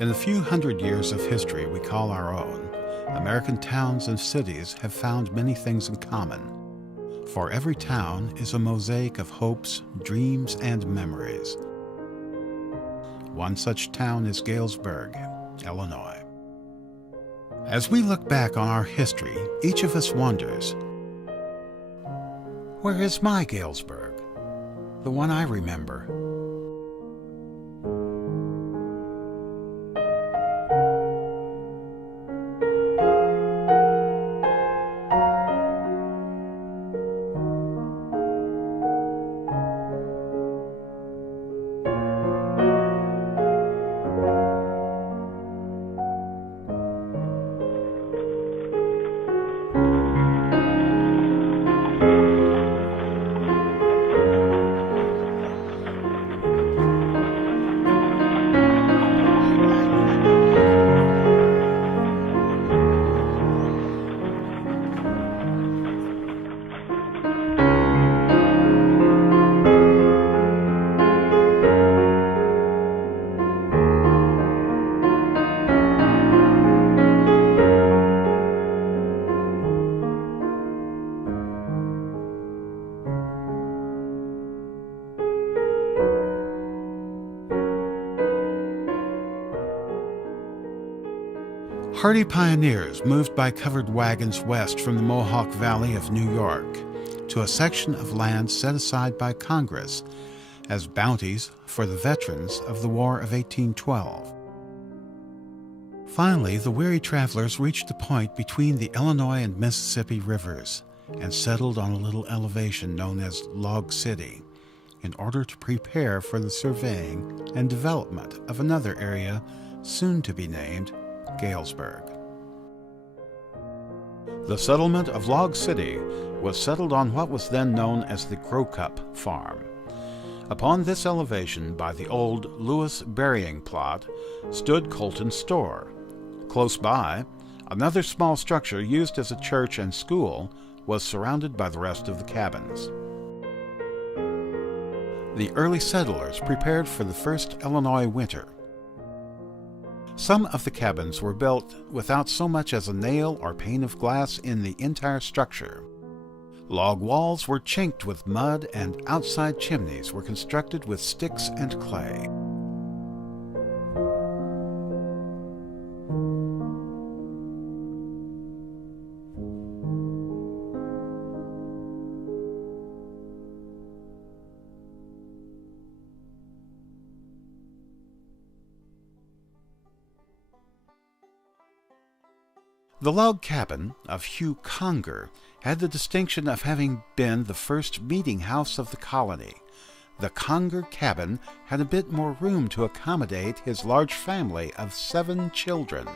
In the few hundred years of history we call our own, American towns and cities have found many things in common. For every town is a mosaic of hopes, dreams, and memories. One such town is Galesburg, Illinois. As we look back on our history, each of us wonders, where is my Galesburg? The one I remember. Hardy pioneers moved by covered wagons west from the Mohawk Valley of New York to a section of land set aside by Congress as bounties for the veterans of the War of 1812. Finally, the weary travelers reached a point between the Illinois and Mississippi rivers and settled on a little elevation known as Log City in order to prepare for the surveying and development of another area soon to be named Galesburg. The settlement of Log City was settled on what was then known as the Growcup Farm. Upon this elevation by the old Lewis burying plot stood Colton's store. Close by, another small structure used as a church and school was surrounded by the rest of the cabins. The early settlers prepared for the first Illinois winter. Some of the cabins were built without so much as a nail or pane of glass in the entire structure. Log walls were chinked with mud, and outside chimneys were constructed with sticks and clay. The log cabin of Hugh Conger had the distinction of having been the first meeting house of the colony. The Conger cabin had a bit more room to accommodate his large family of 7 children.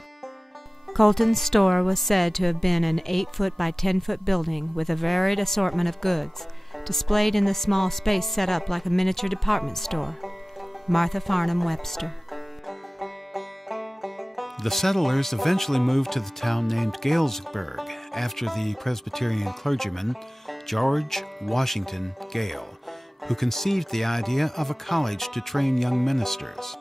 Colton's store was said to have been an 8-foot by 10-foot building with a varied assortment of goods, displayed in the small space set up like a miniature department store. Martha Farnham Webster. The settlers eventually moved to the town named Galesburg after the Presbyterian clergyman George Washington Gale, who conceived the idea of a college to train young ministers.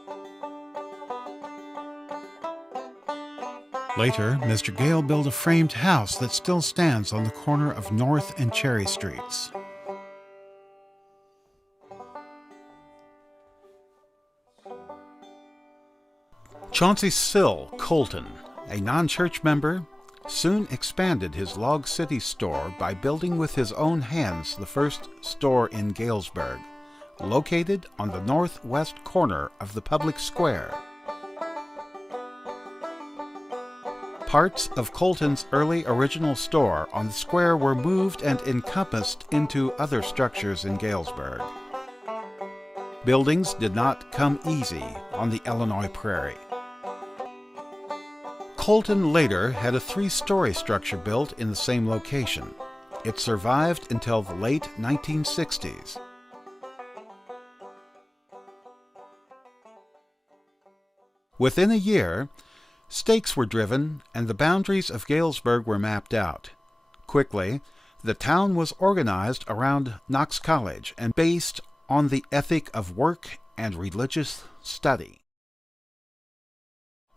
Later, Mr. Gale built a framed house that still stands on the corner of North and Cherry Streets. Chauncey Sill Colton, a non-church member, soon expanded his Log City store by building with his own hands the first store in Galesburg, located on the northwest corner of the public square. Parts of Colton's early original store on the square were moved and encompassed into other structures in Galesburg. Buildings did not come easy on the Illinois prairie. Colton later had a 3-story structure built in the same location. It survived until the late 1960s. Within a year, stakes were driven and the boundaries of Galesburg were mapped out. Quickly, the town was organized around Knox College and based on the ethic of work and religious study.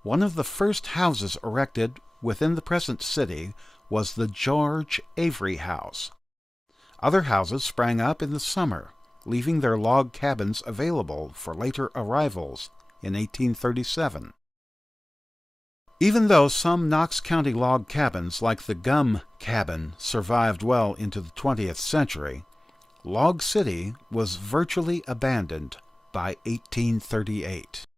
One of the first houses erected within the present city was the George Avery House. Other houses sprang up in the summer, leaving their log cabins available for later arrivals in 1837. Even though some Knox County log cabins, like the Gum Cabin, survived well into the 20th century, Log City was virtually abandoned by 1838.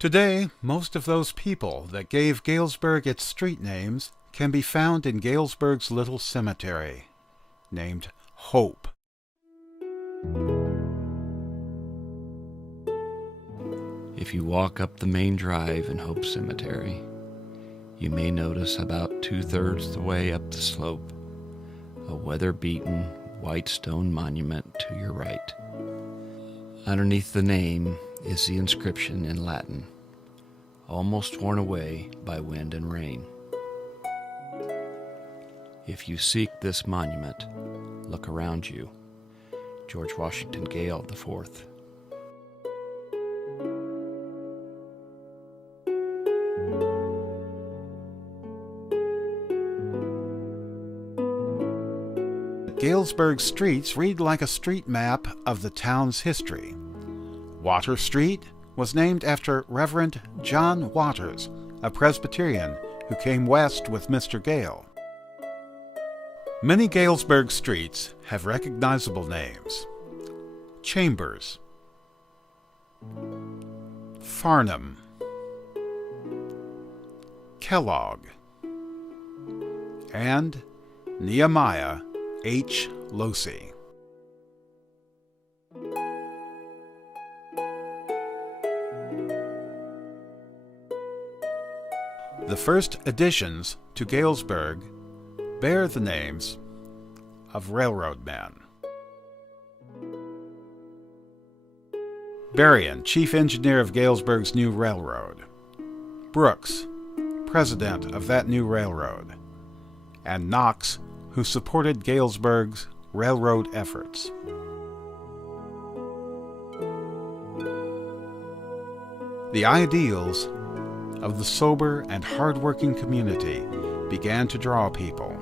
Today, most of those people that gave Galesburg its street names can be found in Galesburg's little cemetery, named Hope. If you walk up the main drive in Hope Cemetery, you may notice about 2/3 the way up the slope a weather-beaten white stone monument to your right. Underneath the name is the inscription in Latin, almost worn away by wind and rain. If you seek this monument, look around you. George Washington Gale IV. Galesburg streets read like a street map of the town's history. Water Street was named after Reverend John Waters, a Presbyterian who came west with Mr. Gale. Many Galesburg streets have recognizable names: Chambers, Farnham, Kellogg, and Nehemiah H. Losey. The first additions to Galesburg bear the names of railroad men. Berrien, chief engineer of Galesburg's new railroad. Brooks, president of that new railroad. And Knox, who supported Galesburg's railroad efforts. The ideals of the sober and hard-working community began to draw people.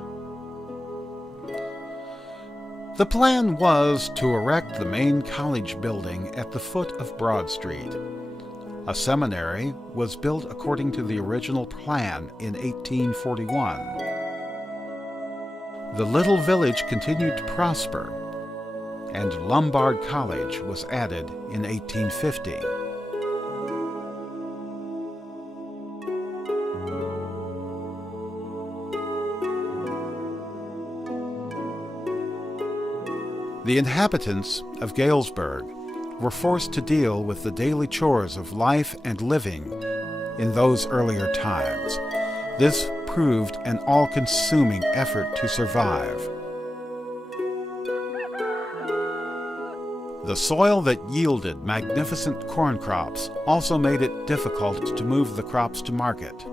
The plan was to erect the main college building at the foot of Broad Street. A seminary was built according to the original plan in 1841. The little village continued to prosper, and Lombard College was added in 1850. The inhabitants of Galesburg were forced to deal with the daily chores of life and living in those earlier times. This proved an all-consuming effort to survive. The soil that yielded magnificent corn crops also made it difficult to move the crops to market.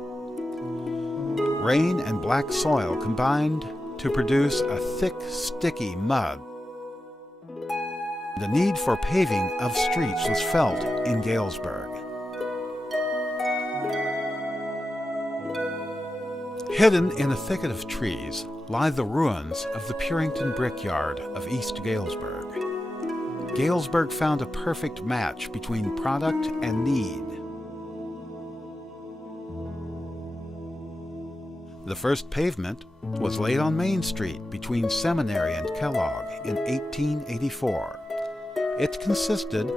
Rain and black soil combined to produce a thick, sticky mud. The need for paving of streets was felt in Galesburg. Hidden in a thicket of trees lie the ruins of the Purington Brickyard of East Galesburg. Galesburg found a perfect match between product and need. The first pavement was laid on Main Street between Seminary and Kellogg in 1884. It consisted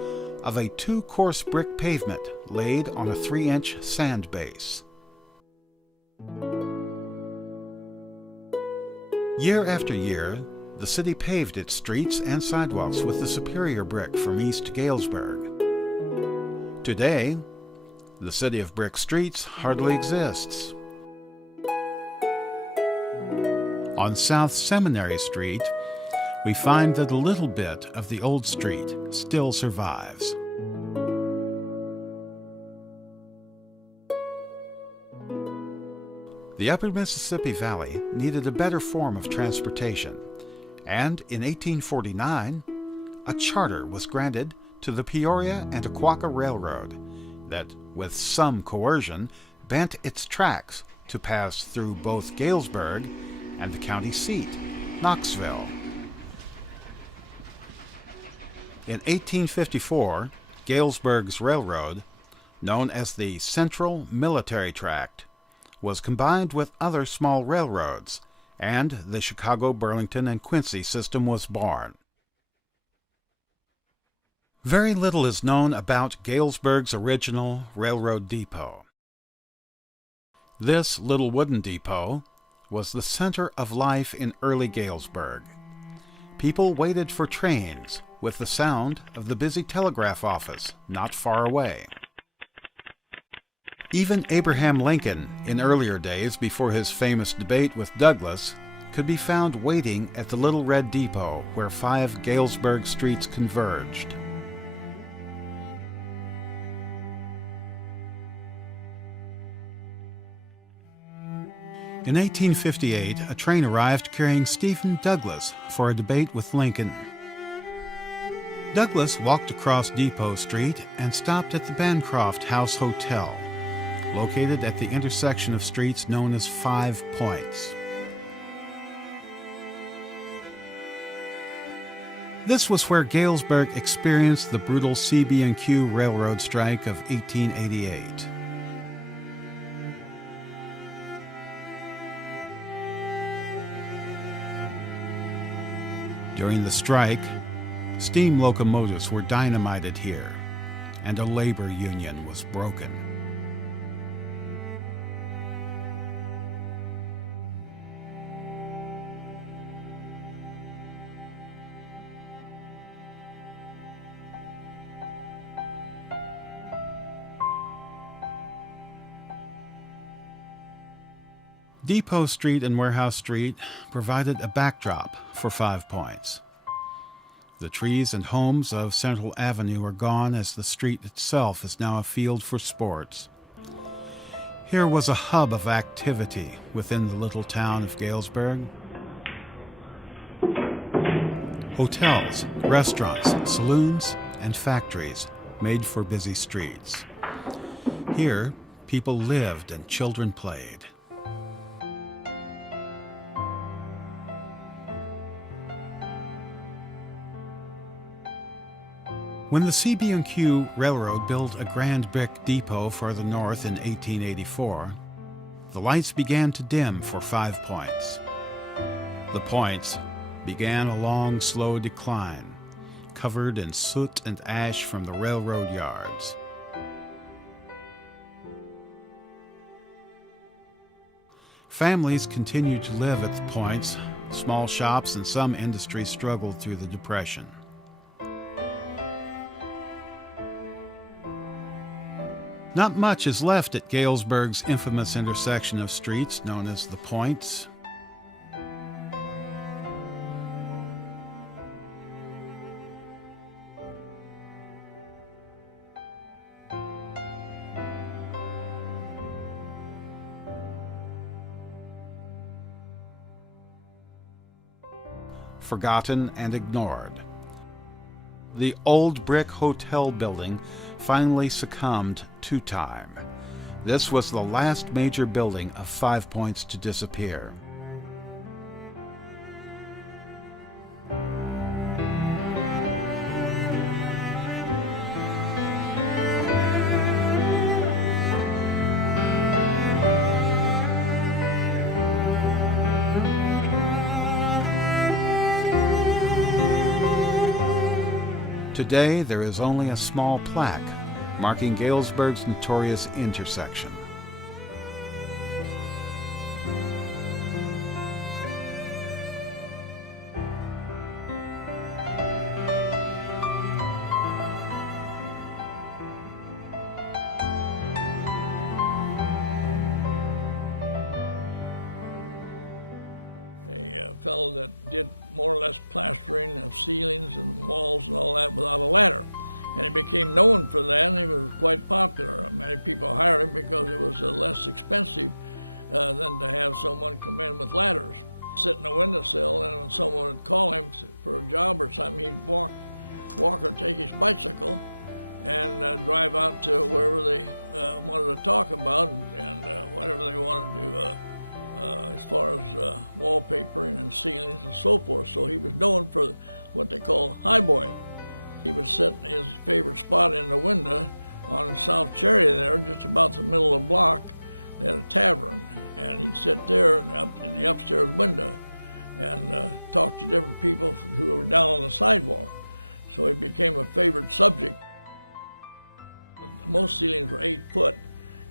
of a 2-course brick pavement laid on a 3-inch sand base. Year after year, the city paved its streets and sidewalks with the superior brick from East Galesburg. Today, the city of brick streets hardly exists. On South Seminary Street, we find that a little bit of the old street still survives. The Upper Mississippi Valley needed a better form of transportation, and in 1849, a charter was granted to the Peoria and Aquaka Railroad that, with some coercion, bent its tracks to pass through both Galesburg and the county seat, Knoxville. In 1854, Galesburg's railroad, known as the Central Military Tract, was combined with other small railroads, and the Chicago, Burlington, and Quincy system was born. Very little is known about Galesburg's original railroad depot. This little wooden depot was the center of life in early Galesburg. People waited for trains with the sound of the busy telegraph office not far away. Even Abraham Lincoln, in earlier days before his famous debate with Douglas, could be found waiting at the Little Red Depot where 5 Galesburg streets converged. In 1858, a train arrived carrying Stephen Douglas for a debate with Lincoln. Douglas walked across Depot Street and stopped at the Bancroft House Hotel, located at the intersection of streets known as 5 Points. This was where Galesburg experienced the brutal CB&Q railroad strike of 1888. During the strike, steam locomotives were dynamited here, and a labor union was broken. Depot Street and Warehouse Street provided a backdrop for 5 Points. The trees and homes of Central Avenue are gone as the street itself is now a field for sports. Here was a hub of activity within the little town of Galesburg. Hotels, restaurants, saloons, and factories made for busy streets. Here, people lived and children played. When the CB&Q Railroad built a grand brick depot further north in 1884, the lights began to dim for 5 Points. The Points began a long, slow decline, covered in soot and ash from the railroad yards. Families continued to live at the Points. Small shops and some industries struggled through the Depression. Not much is left at Galesburg's infamous intersection of streets known as the Points. Forgotten and ignored. The old brick hotel building finally succumbed to time. This was the last major building of 5 Points to disappear. Today, there is only a small plaque marking Galesburg's notorious intersection. A fellow that did more or less plastering of ceilings and walls and all that without a ladder. And he became known for that, and he was quite popular. Many people hired him because it was less expensive than to have someone come in with ladders. Sit in a windowsill, and when someone would call him for a job or something, he'd walk Walker take his bicycle and drive out to wherever they wanted to talk about and whatever they wanted to do as far as wallpapering and ceilings and so forth. So he was known for what they call highboy. He would sit in his favorite spot in the window on South Cherry there, just about the middle of the block. They had a tavern, and he'd sit there in the upstairs window and talk to different people who were down on the sidewalk. So he became a favorite subject. Most ceilings were 8 foot,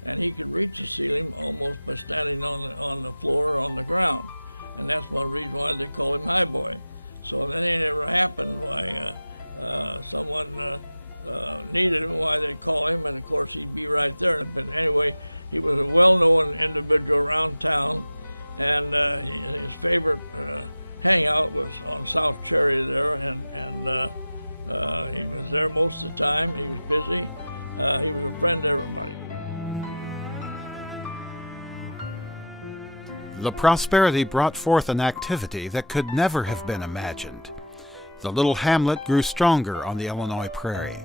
and he could reach the ceiling almost by standing on the floor or on the ground. And that's one reason why they call him highboy. So if anything ever happened, why someone needed him, why they call him, and of course he'd be right there. But anyway, he was a well-known individual around town, and his favorite hangout was on South Cherry there, and he was there most of the time. He was busy. He was a friend to everybody. The prosperity brought forth an activity that could never have been imagined. The little hamlet grew stronger on the Illinois prairie.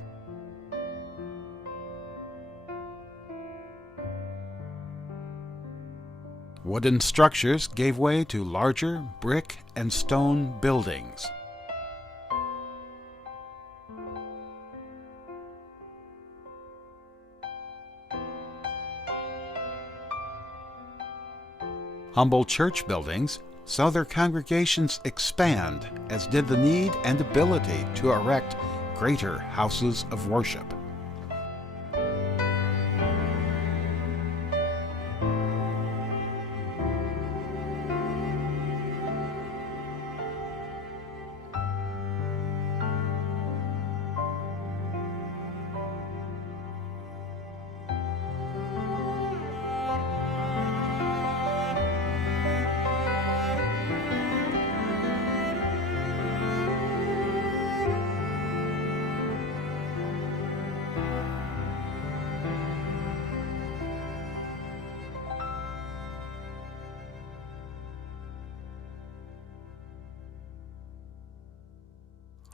Wooden structures gave way to larger brick and stone buildings. Humble church buildings saw their congregations expand, as did the need and ability to erect greater houses of worship.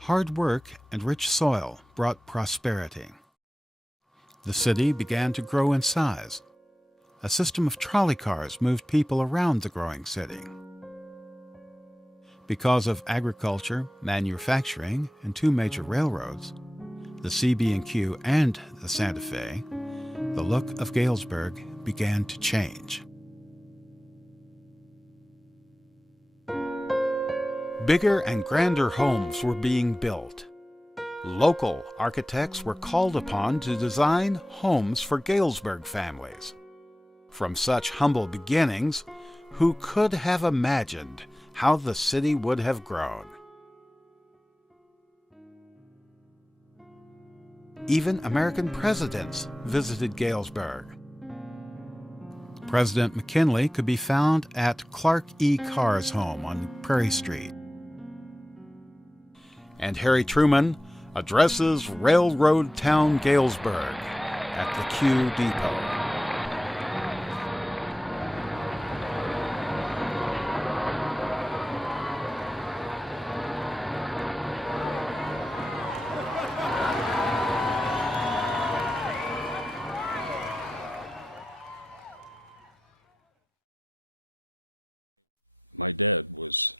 Hard work and rich soil brought prosperity. The city began to grow in size. A system of trolley cars moved people around the growing city. Because of agriculture, manufacturing, and 2 major railroads, the CB&Q and the Santa Fe, the look of Galesburg began to change. Bigger and grander homes were being built. Local architects were called upon to design homes for Galesburg families. From such humble beginnings, who could have imagined how the city would have grown? Even American presidents visited Galesburg. President McKinley could be found at Clark E. Carr's home on Prairie Street. And Harry Truman addresses railroad town Galesburg at the Q Depot. My dad was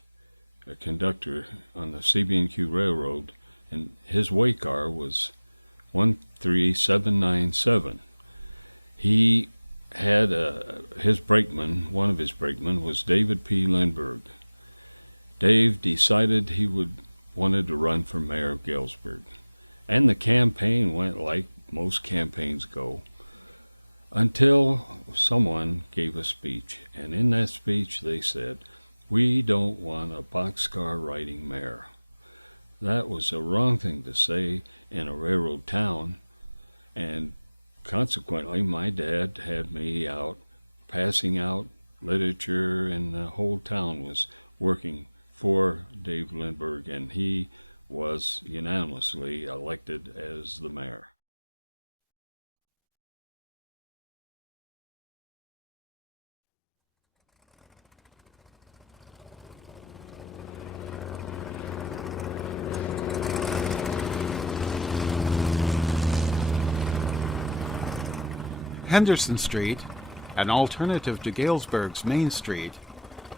a conductor on the CB&Q Railroad, and his way car was 13797. He had his brakeman, one of his brakemen was David P. Lindbergh. Dave decided he wanted to run for mayor of Galesburg, and the campaign went like most campaigns go, until someone gave a speech, and in that speech they said, "We don't want a boxcar riding mayor." That was a wrong thing to say in a railroad town, and consequently my dad had me out passing out literature, and the whole town was working for Dave Lindbergh, and he was unanimously elected as the mayor. Henderson Street, an alternative to Galesburg's Main Street,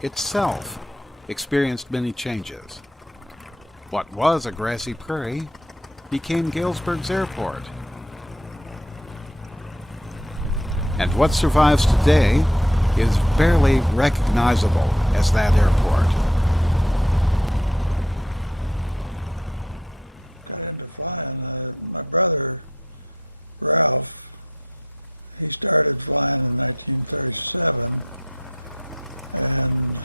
itself experienced many changes. What was a grassy prairie became Galesburg's airport. And what survives today is barely recognizable as that airport. Got into flying. My brother, Ralph, he started flying in 1937, and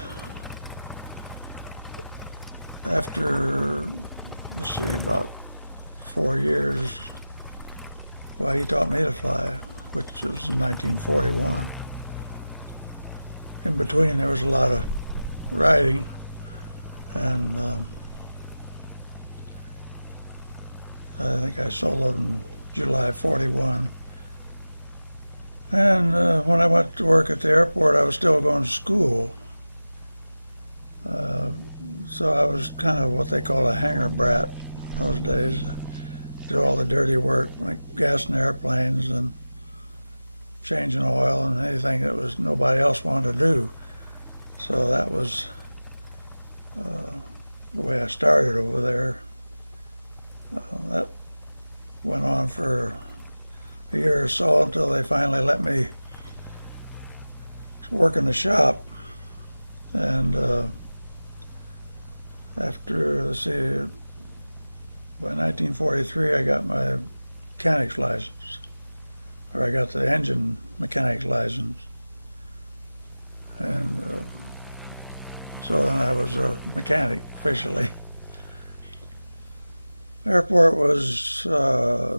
after, let's see, about 4 years, well, he taught me to fly, which was in 1941. In between, there was a lot of riding, and I think I soloed in July 41. And when I went to work at the airport, I was still going to school. So I was kind of what they call a hangar brat those days. Do all the dirty work, like gassing airplanes and changing oil and anything that was nobody else wanted to do. So that was the way I started over there. That went on for a year or so until they finally let me work in the shop. And after, let's see, by 1943 I got my mechanic's license, or I got the engine mechanic's license. And so then I was a mechanic officially. Airport was,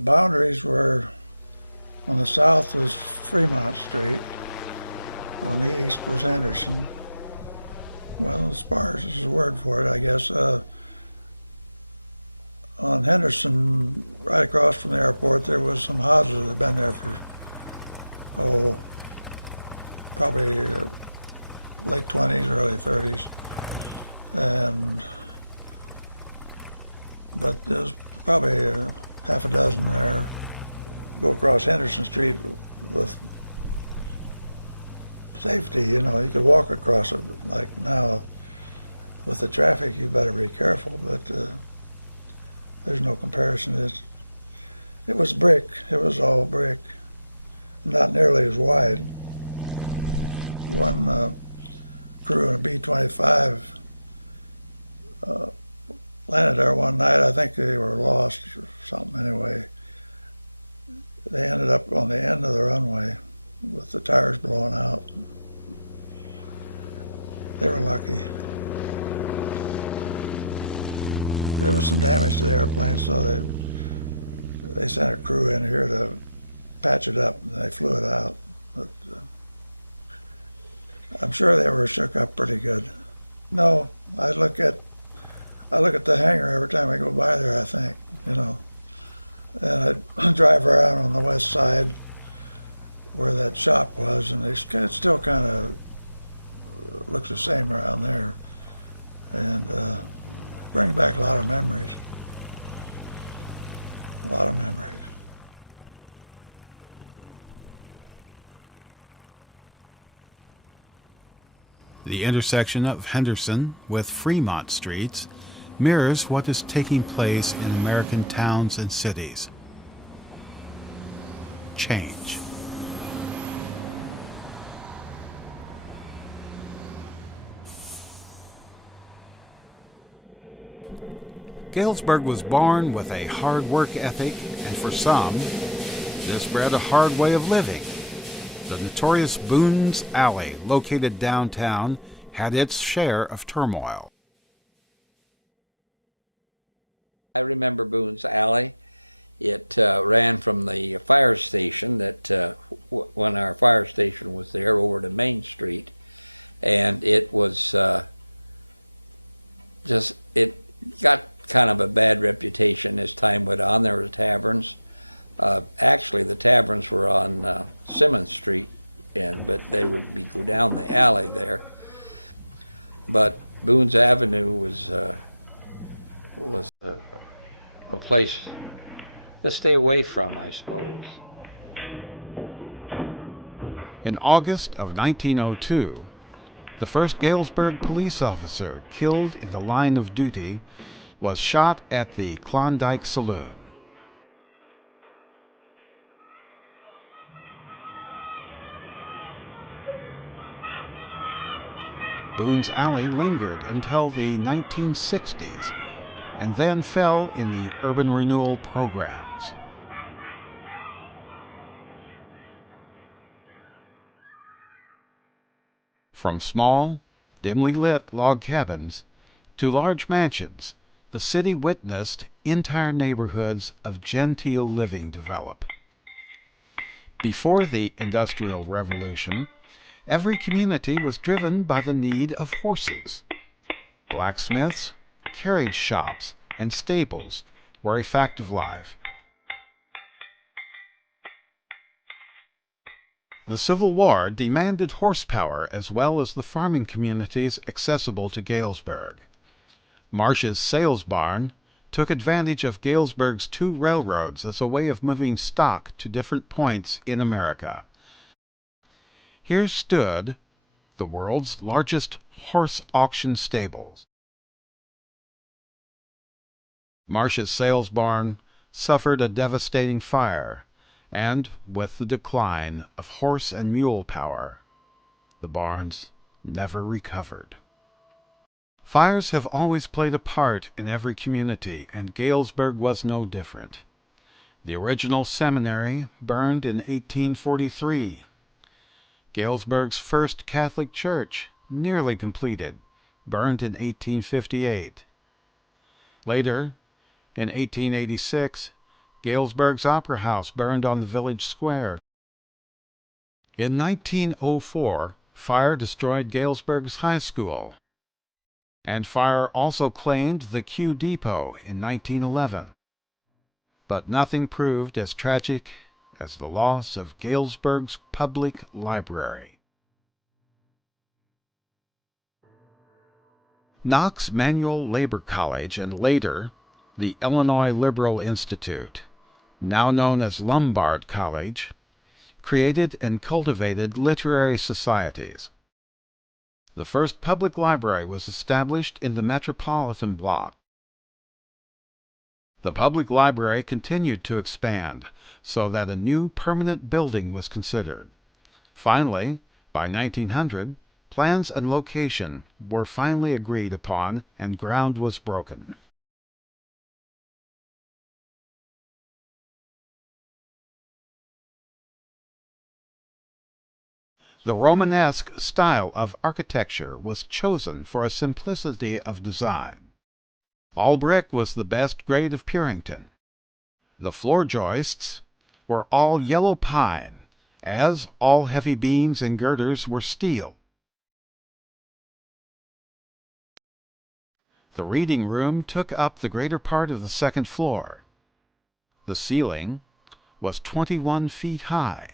boundaries were, on the south was Fremont Street, on the east was Henderson. Well, sparse is the word for it, I guess. On Henderson, right across from the airport, there was some houses that had been there for, probably late 20s, early 30s. But there's probably half a dozen there. Go across Henderson Street with safety, you could walk across it. Like now, with the traffic, you better be careful, but there's no comparison. It was brick, it was all brick, not nearly as wide. One crew in a B-25 landed there one night. I think they were lost or something anyway. They ended up on the end of the runway with the tires blowing out. They were lucky. There was some damage to the airplane, so they sent a crew in here to patch it up, and they flew it out. But I'm sure they were shook up pretty good. No, I look at the hangar every time I go by there, I think, And I drive around on the west side where that shop was, and it still kind of looks the same around there. And brings back a lot of memories. A lot of memories. The intersection of Henderson with Fremont Streets mirrors what is taking place in American towns and cities. Change. Galesburg was born with a hard work ethic, and for some, this bred a hard way of living. The notorious Boone's Alley, located downtown, had its share of turmoil. I remember Boone's Alley. It ran from the fire station when our fire station was there over to Main Street, and it was it got kind of a bad reputation as time went on. There were taverns. Actually, the taverns were on Simmons Street, but they would go down the alley there. But Boone's Avenue was a place to stay away from, I suppose. In August of 1902, the first Galesburg police officer killed in the line of duty was shot at the Klondike Saloon. Boone's Alley lingered until the 1960s and then fell in the urban renewal programs. From small, dimly lit log cabins to large mansions, the city witnessed entire neighborhoods of genteel living develop. Before the Industrial Revolution, every community was driven by the need of horses. Blacksmiths, carriage shops, and stables were a fact of life. The Civil War demanded horsepower as well as the farming communities accessible to Galesburg. Marsh's sales barn took advantage of Galesburg's two railroads as a way of moving stock to different points in America. Here stood the world's largest horse auction stables. Marsh's sales barn suffered a devastating fire, and with the decline of horse and mule power, the barns never recovered. Fires have always played a part in every community, and Galesburg was no different. The original seminary burned in 1843. Galesburg's first Catholic church, nearly completed, burned in 1858. Later, in 1886, Galesburg's Opera House burned on the village square. In 1904, fire destroyed Galesburg's high school, and fire also claimed the Q Depot in 1911. But nothing proved as tragic as the loss of Galesburg's public library. Knox Manual Labor College and later the Illinois Liberal Institute, now known as Lombard College, created and cultivated literary societies. The first public library was established in the Metropolitan Block. The public library continued to expand, so that a new permanent building was considered. Finally, by 1900, plans and location were finally agreed upon and ground was broken. The Romanesque style of architecture was chosen for a simplicity of design. All brick was the best grade of Purington. The floor joists were all yellow pine, as all heavy beams and girders were steel. The reading room took up the greater part of the second floor. The ceiling was 21 feet high,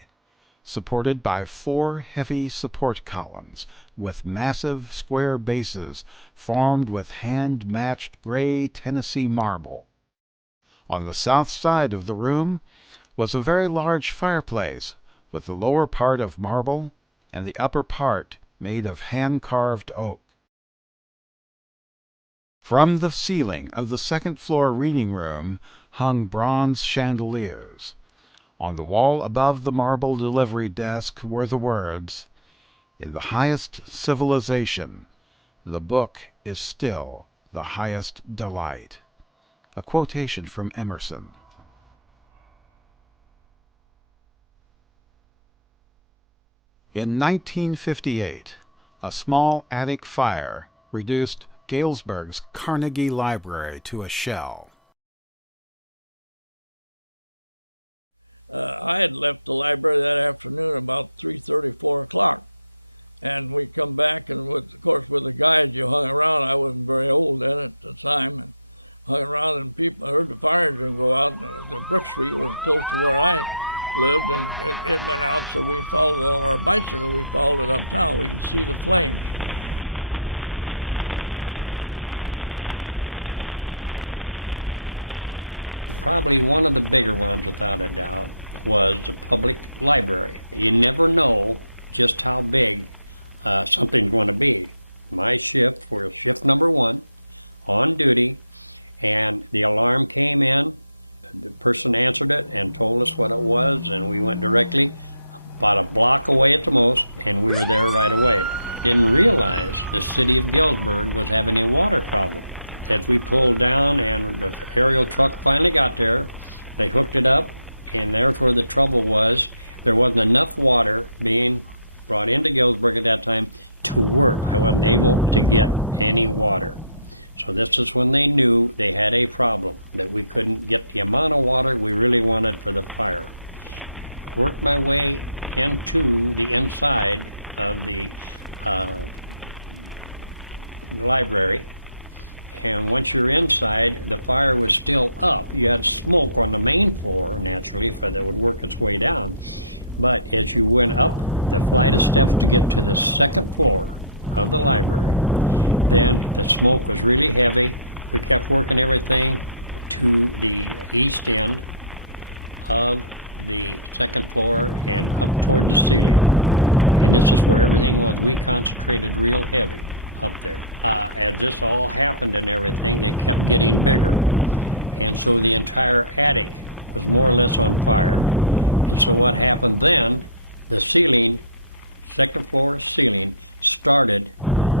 supported by 4 heavy support columns with massive square bases formed with hand-matched gray Tennessee marble. On the south side of the room was a very large fireplace with the lower part of marble and the upper part made of hand-carved oak. From the ceiling of the second-floor reading room hung bronze chandeliers. On the wall above the marble delivery desk were the words, "In the highest civilization, the book is still the highest delight." A quotation from Emerson. In 1958, a small attic fire reduced Galesburg's Carnegie Library to a shell. I had left the library that afternoon about 3:30, 4 o'clock. And we come back, and of course with the guide you hung around. I wasn't very old then at the time, and hung around, and people heard the fire engine go out. And the Brook Street was close to where I lived, and it went out, so we followed on our bicycle. We followed it uptown. We could see the flames. Probably one of the bigger ones, without a doubt, was the public library. You never know just how big something's going to be. My shift was shift number 1 on duty, and the alarm came in. The person answered it and told us what it was, and we went directly about a block away at the most, and we were there right away. Didn't realize the city of Galesburg was having a water problem. As we pulled down and the aerial truck finally got there, they hooked it up, and there's where the trouble was. There wasn't enough water being brought into Galesburg at that time to work. I wasn't able to get any water. So this is when they knew they had a problem, that we couldn't get the amount of water we really wanted for the fire. Worked my way into the inside of the library, and once you're inside, the fire was still up. You had smoke on the main floor, naturally, for that would work its way down. But as you went up the flight of steps to get to the second floor of the library, then the smoke was really heavy. We kept working everything to the east end of the second floor and up toward the ceiling. And this is where everything was. We concentrated real heavy up there. As this all happened and everything, it kept getting bigger. And so the entire attic was more or less on fire. And so what happened then, the ceiling, second floor ceiling, started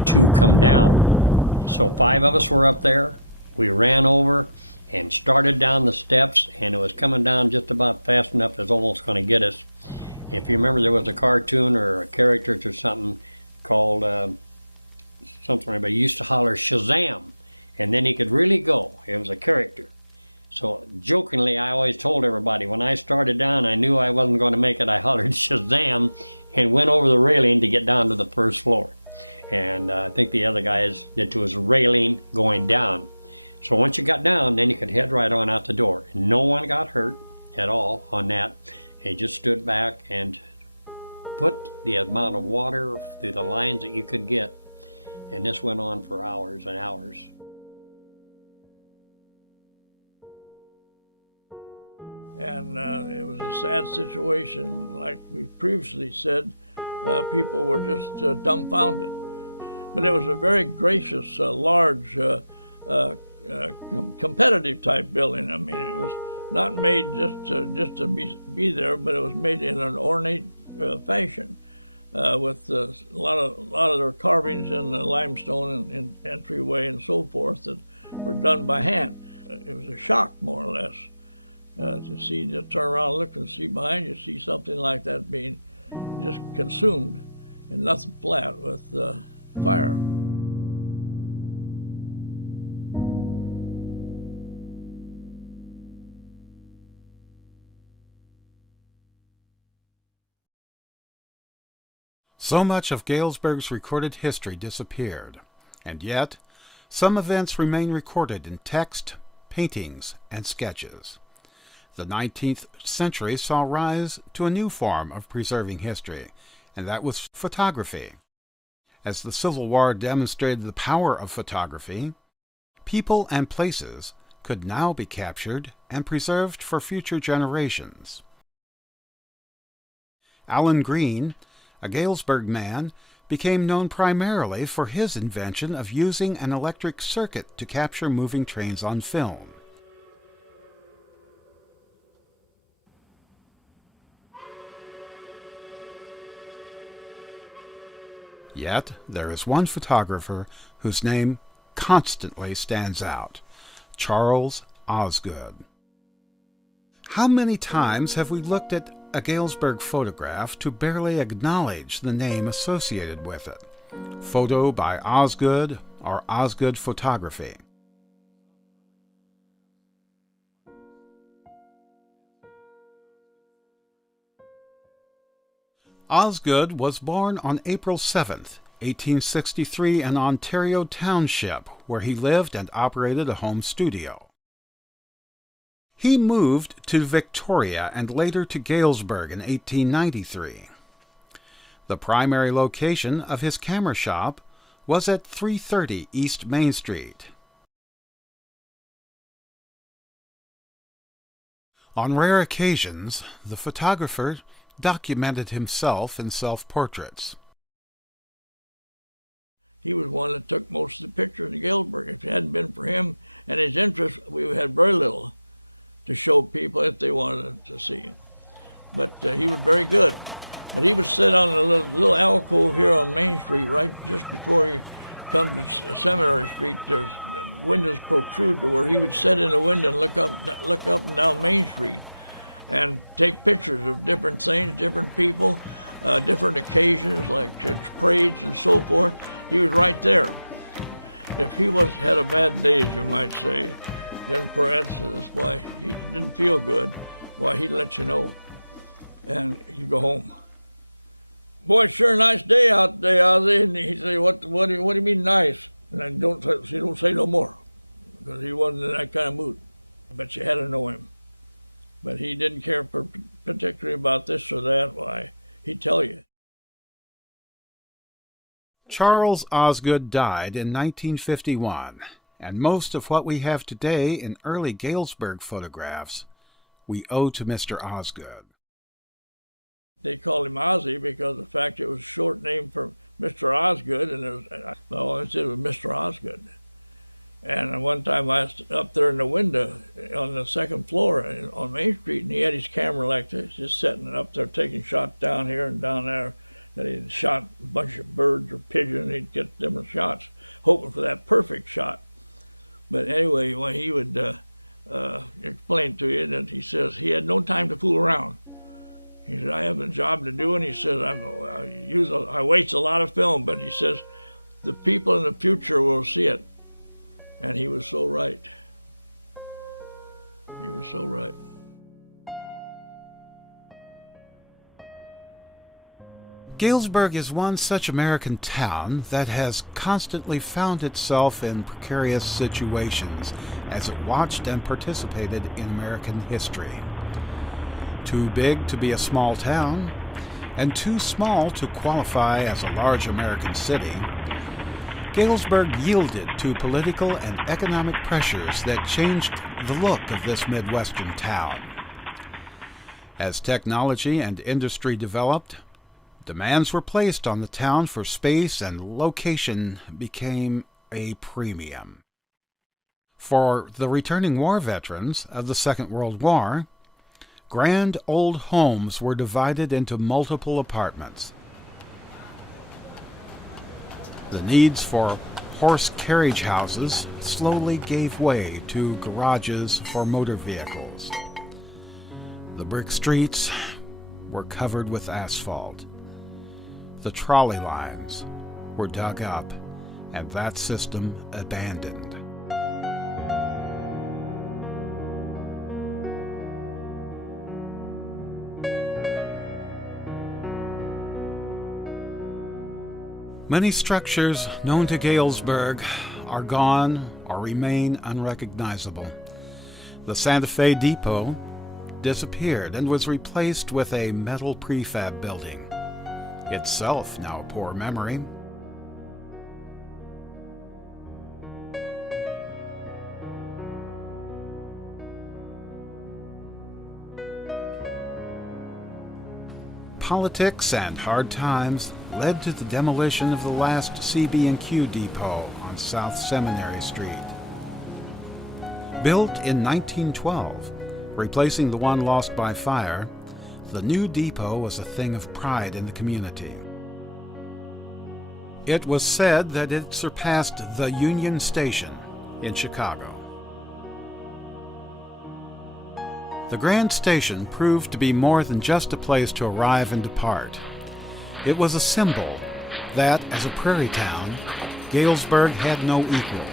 to come down. So 5 of us were up there. We ran over and started down the steps, and it was coming down just about fast enough as almost going to get us. If you remember, there was a cartoon or a character or something called something, but he used to holler Shazam, and then he could really go. It was a character. So jokingly, I always told everybody, when I started down, I knew I wasn't going to make it. I hollered Shazam and went over the railing to get down to the first floor. And I think the other guys did to his railing going down. So once you got down, then you could head right on out the door. And no one got hurt at all on that. They just stood back and put the amount of water through the lines that you could get. And this went on for hours and hours. And it was a sad situation. Like we previously said, people were just dumbfounded. But it was a very gracious, large, competitive type building. I mean, it was not made just to be there, but it was made in an ornate fashion, with a lot of their carvings in the limestone and entryway and so forth that were done by hand. It was a shock, more or less, to see, just turn around, look and see behind you, see something like that being just consumed and nothing flat with fire. So much of Galesburg's recorded history disappeared, and yet some events remain recorded in text, paintings, and sketches. The 19th century saw rise to a new form of preserving history, and that was photography. As the Civil War demonstrated the power of photography, people and places could now be captured and preserved for future generations. Allen Green, a Galesburg man, became known primarily for his invention of using an electric circuit to capture moving trains on film. Yet, there is one photographer whose name constantly stands out: Charles Osgood. How many times have we looked at a Galesburg photograph to barely acknowledge the name associated with it? Photo by Osgood or Osgood Photography. Osgood was born on April 7th, 1863 in Ontario Township, where he lived and operated a home studio. He moved to Victoria and later to Galesburg in 1893. The primary location of his camera shop was at 330 East Main Street. On rare occasions, the photographer documented himself in self-portraits. He was one that took most of the pictures in Galesburg. If it hadn't been for him and his interest, we had very little to show people if they wanted to see him. But he was very good. But he would sit on a little alcove here on Main Street, right just before you come to Seminary Street. There's windows protrude to where he would sit in the window and look up and down Main Street and take pictures of different things, different people, different occasions like church parades and so forth. He was right there. If he had a bad day, as you might say, in parentheses, why he didn't feel good, why he'd let you know, and you go home. Boy, it's sure a nice day out there, Ozzy. And he'd say, what do you mean nice? And I don't say no more, because he wasn't in that kind of mood. But you had to know him. But he didn't care particularly about this or that. Why, he'd tell you. Charles Osgood died in 1951, and most of what we have today in early Galesburg photographs we owe to Mr. Osgood. They called him Ozzy because of the fact it was a short name for Mr. Osgood, and it was Mr. Osgood. And one time I was up there in the window on the second floor on Main Street, and he had his camera like this, just sitting up there taking shots down here and down there. And he'd shot a bunch of birds or pigeons, he'd get different shots, hoping for that perfect shot. But anyway, when he would explain to you that he says he had no time to fool around. He said, I have a job to do, and he says, I waste a lot of film, but he says, the people in the future will see it. And he was so right. He was so right. Galesburg is one such American town that has constantly found itself in precarious situations as it watched and participated in American history. Too big to be a small town, and too small to qualify as a large American city, Galesburg yielded to political and economic pressures that changed the look of this Midwestern town. As technology and industry developed, demands were placed on the town for space, and location became a premium. For the returning war veterans of the Second World War, grand old homes were divided into multiple apartments. The needs for horse carriage houses slowly gave way to garages for motor vehicles. The brick streets were covered with asphalt. The trolley lines were dug up, and that system abandoned. Many structures known to Galesburg are gone or remain unrecognizable. The Santa Fe Depot disappeared and was replaced with a metal prefab building, itself now a poor memory. Politics and hard times led to the demolition of the last CB&Q depot on South Seminary Street. Built in 1912, replacing the one lost by fire, the new depot was a thing of pride in the community. It was said that it surpassed the Union Station in Chicago. The Grand Station proved to be more than just a place to arrive and depart. It was a symbol that, as a prairie town, Galesburg had no equal.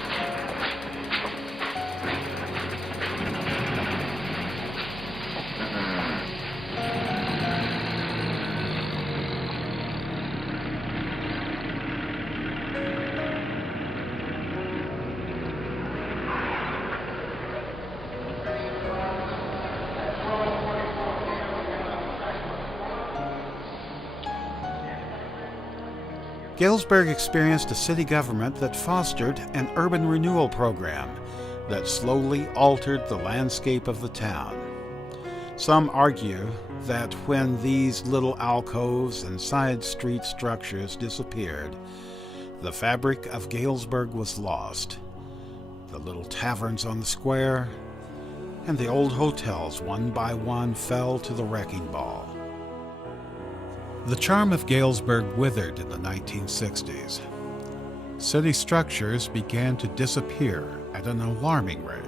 Galesburg experienced a city government that fostered an urban renewal program that slowly altered the landscape of the town. Some argue that when these little alcoves and side street structures disappeared, the fabric of Galesburg was lost. The little taverns on the square and the old hotels, one by one, fell to the wrecking ball. The charm of Galesburg withered in the 1960s. City structures began to disappear at an alarming rate.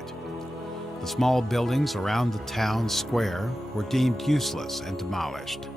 The small buildings around the town square were deemed useless and demolished.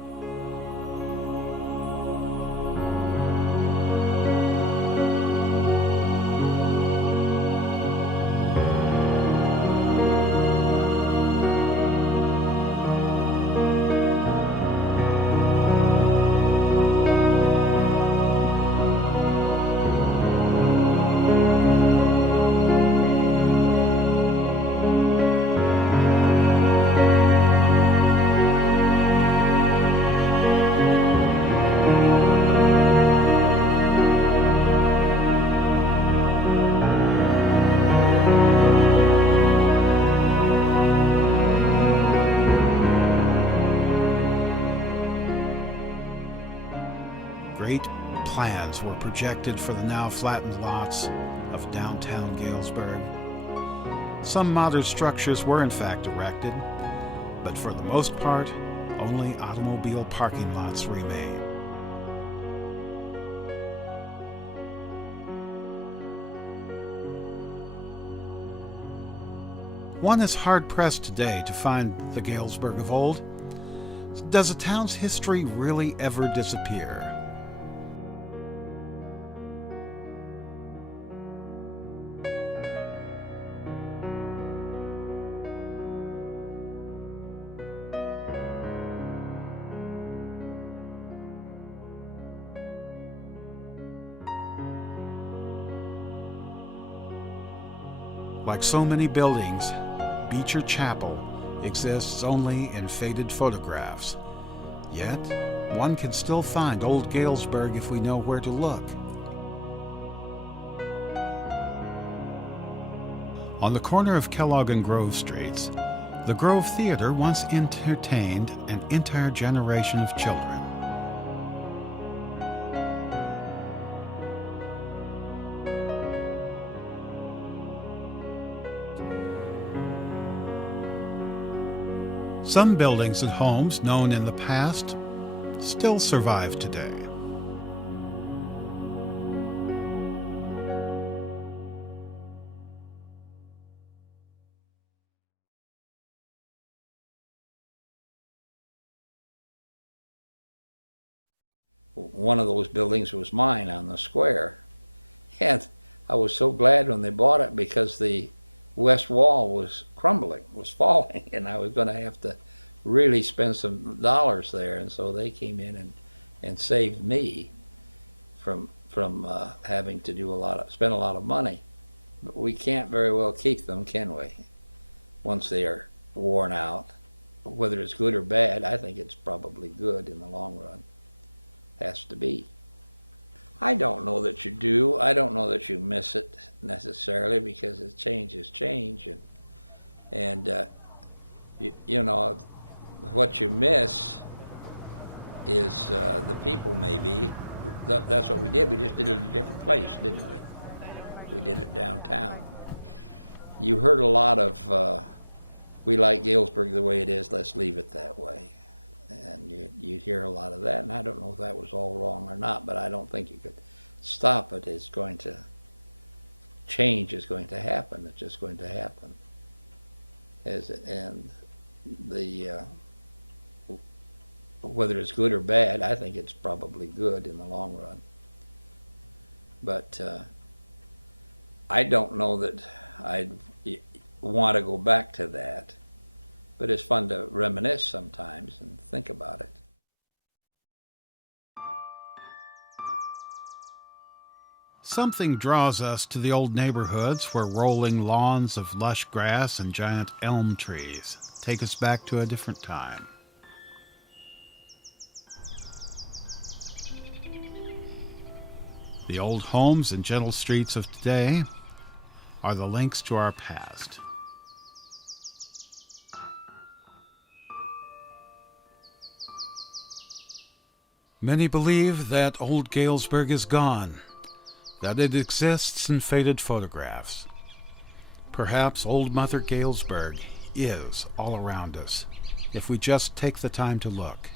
Great plans were projected for the now flattened lots of downtown Galesburg. Some modern structures were in fact erected, but for the most part, only automobile parking lots remain. One is hard-pressed today to find the Galesburg of old. Does a town's history really ever disappear? Like so many buildings, Beecher Chapel exists only in faded photographs. Yet, one can still find old Galesburg if we know where to look. On the corner of Kellogg and Grove Streets, the Grove Theater once entertained an entire generation of children. Some buildings and homes known in the past still survive today. One of those buildings was mine on the square, and I was so glad when they bought it because the west wall was crumbling, was falling, and I was going to have to really spend some dollars there, and so they came in and saved me from having to spend a lot of money. But we can't very well keep them, can we? Once they are worn out, whether it's good or bad, I think it's probably good in the long run. Has to be. I don't know that you do. I don't know that you miss it necessarily, because it changes change, and you know, what you miss is the people. Maybe that's what we did. We just did it in a different place, didn't we? We did it downtown. You heard a lot of we like Galesburg the way it is, let's leave it that way. And you'd hear a lot of that, and I don't know if that was all wrong or not, but I don't think you could stop it. It's going to change, is going to happen. It's just going to happen. And the whether it's good or bad, I think it's probably good in the long run. But I don't know that I'd want to go back to that. But it's fun to reminisce sometimes and think about it. Something draws us to the old neighborhoods where rolling lawns of lush grass and giant elm trees take us back to a different time. The old homes and gentle streets of today are the links to our past. Many believe that old Galesburg is gone, that it exists in faded photographs. Perhaps old Mother Galesburg is all around us, if we just take the time to look.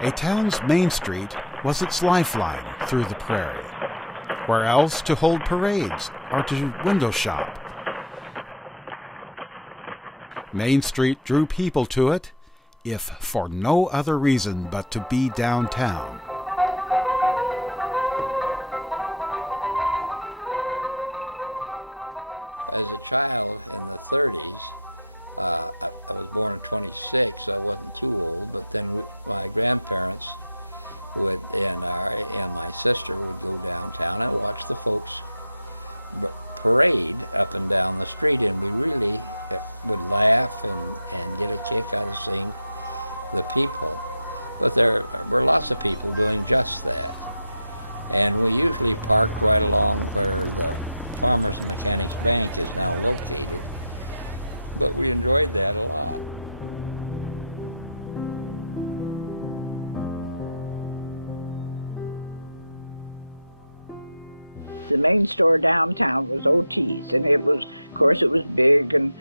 A town's main street was its lifeline through the prairie. Where else to hold parades or to window shop? Main Street drew people to it, if for no other reason but to be downtown. As a child in the 30s, I was born in 26, so I wasn't too old, but then my grandparents and my sister would go downtown and watch the folks parade up and down the street, and we really would laugh and get a kick out of seeing the people. But there were lots of people doing just that. And we usually parked right along where the Farmers and Mechanics Bank is now located, but we enjoyed that a lot. The main store downtown was OT's, and it was, of course, it was big and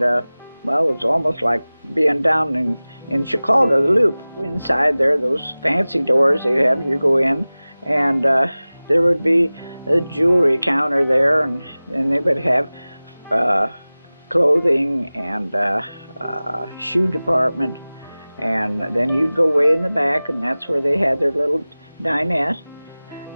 well, it was almost like being down in Chicago, the Loop. Inside there, those fancy doors they have, you go in, and there would be a jewelry counter there, and they would have clothing and shoe department, and then you'd go way in the back, and that's where they had their little dinette.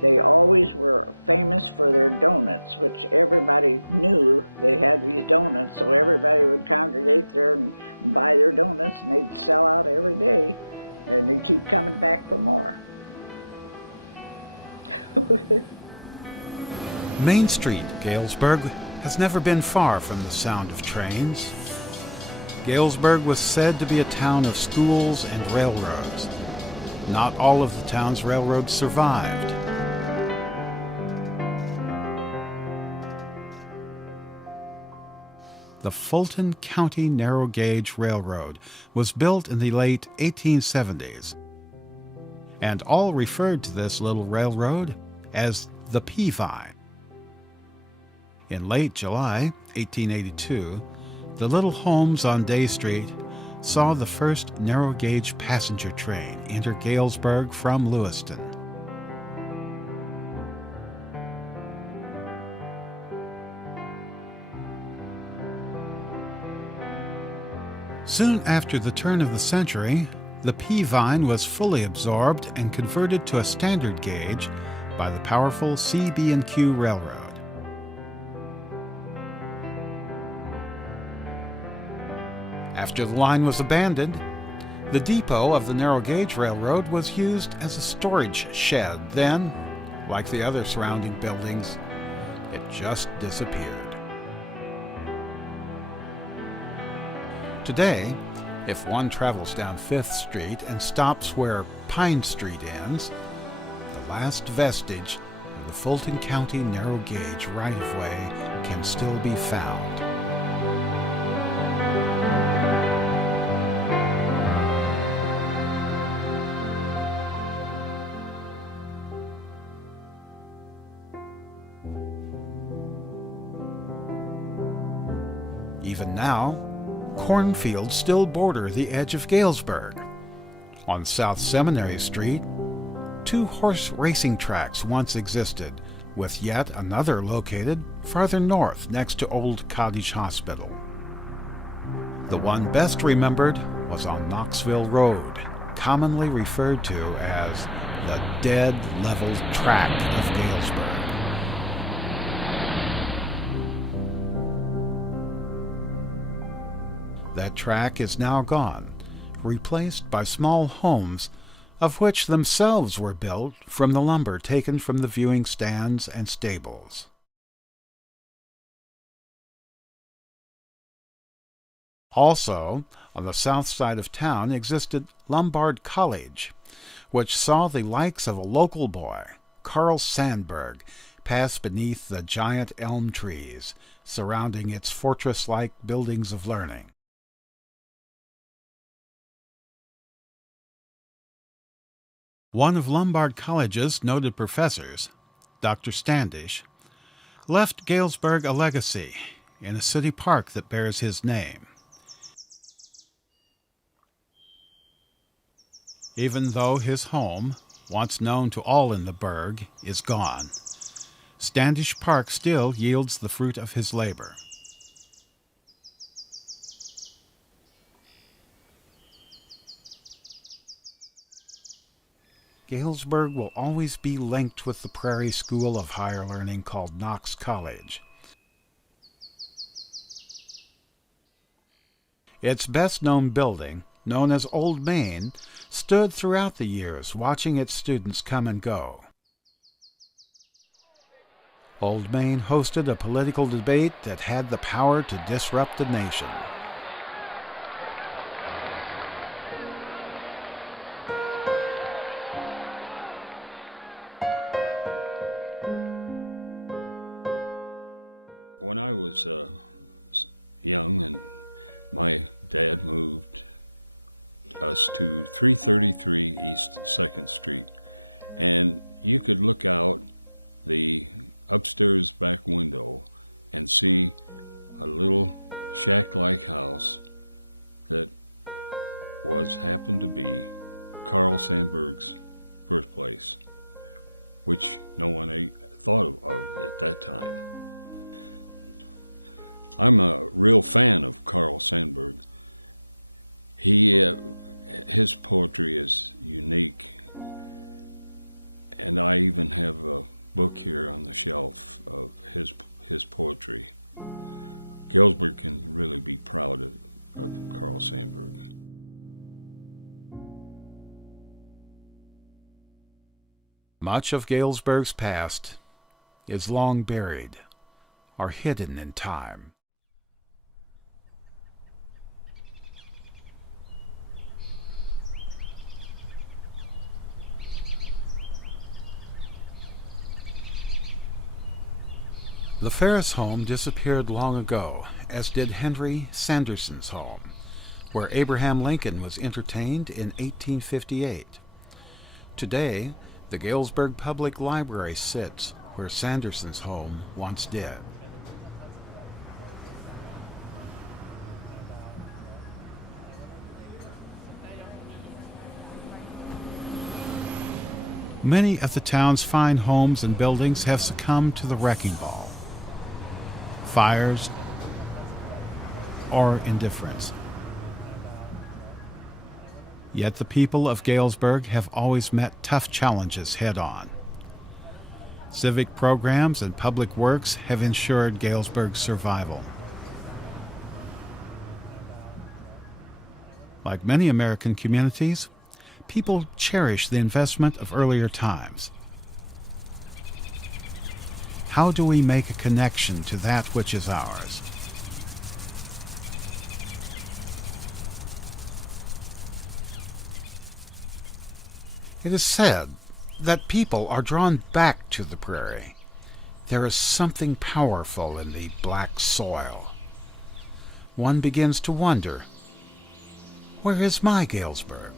They always were famous for their donuts, which everybody knew they had these donuts, so everybody would congregate there and buy their donuts, and they'd sell out every day, and they'd keep coming back for more. Main Street, Galesburg, has never been far from the sound of trains. Galesburg was said to be a town of schools and railroads. Not all of the town's railroads survived. The Fulton County Narrow Gauge Railroad was built in the late 1870s, and all referred to this little railroad as the Peavine. In late July 1882, the little homes on Day Street saw the first narrow gauge passenger train enter Galesburg from Lewiston. Soon after the turn of the century, the Peavine was fully absorbed and converted to a standard gauge by the powerful CB&Q Railroad. After the line was abandoned, the depot of the narrow gauge railroad was used as a storage shed. Then, like the other surrounding buildings, it just disappeared. Today, if one travels down 5th Street and stops where Pine Street ends, the last vestige of the Fulton County narrow gauge right-of-way can still be found. Even now, cornfields still border the edge of Galesburg. On South Seminary Street, 2 horse racing tracks once existed, with yet another located farther north next to Old Cottage Hospital. The one best remembered was on Knoxville Road, commonly referred to as the Dead Level Tract of Galesburg. That track is now gone, replaced by small homes, of which themselves were built from the lumber taken from the viewing stands and stables. Also, On the south side of town existed Lombard College, which saw the likes of a local boy, Carl Sandburg, pass beneath the giant elm trees surrounding its fortress-like buildings of learning. One of Lombard College's noted professors, Dr. Standish, left Galesburg a legacy in a city park that bears his name. Even though his home, once known to all in the burg, is gone, Standish Park still yields the fruit of his labor. Galesburg will always be linked with the Prairie School of Higher Learning called Knox College. Its best-known building, known as Old Main, stood throughout the years watching its students come and go. Old Main hosted a political debate that had the power to disrupt the nation. When I was young and my dad moved us to 333 East 2nd Street, and you could look out the upstairs back window and see a little shack-like house that happened to be Carl Sandburg's birthplace, which no one thought of at that time. I'm a real fan of Carl Sandburg. His poetry is unique, and I even have a book here on the shelf of his poetry. Galesburg can really be proud of Carl Sandburg. Much of Galesburg's past is long buried or hidden in time. The Ferris home disappeared long ago, as did Henry Sanderson's home, where Abraham Lincoln was entertained in 1858. Today, the Galesburg Public Library sits where Sanderson's home once did. Many of the town's fine homes and buildings have succumbed to the wrecking ball. Fires, or indifference. Yet the people of Galesburg have always met tough challenges head-on. Civic programs and public works have ensured Galesburg's survival. Like many American communities, people cherish the investment of earlier times. How do we make a connection to that which is ours? It is said that people are drawn back to the prairie. There is something powerful in the black soil. One begins to wonder, where is my Galesburg?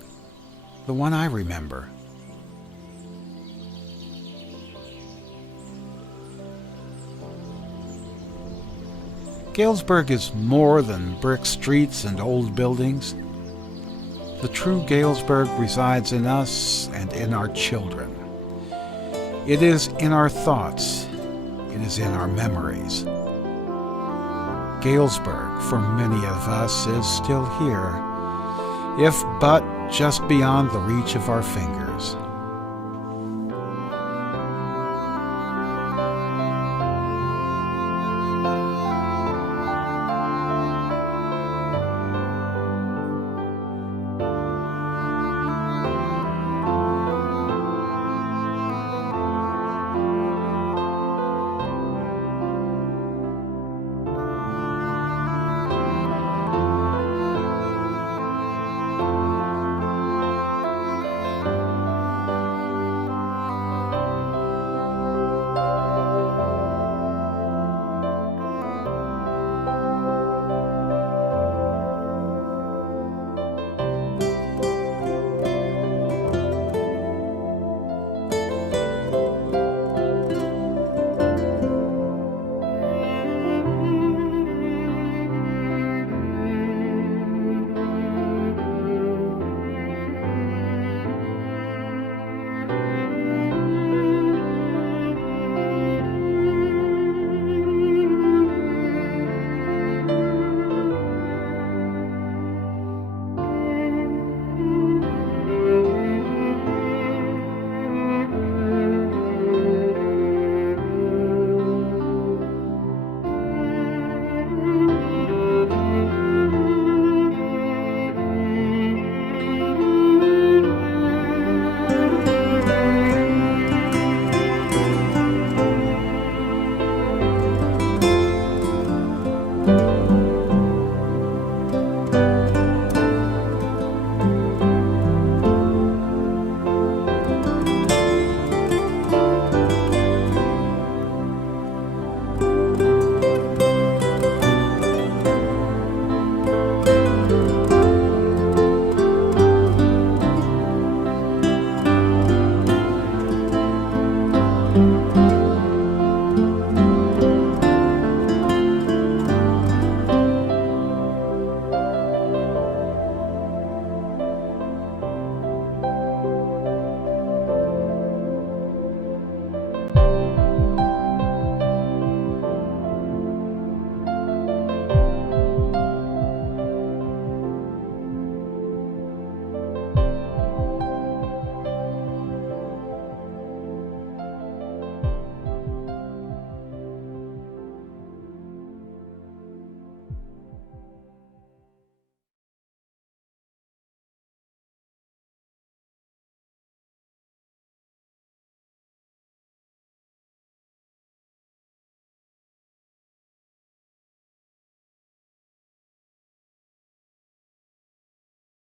The one I remember. Galesburg is more than brick streets and old buildings. The true Galesburg resides in us and in our children. It is in our thoughts. It is in our memories. Galesburg, for many of us, is still here, if but just beyond the reach of our fingers.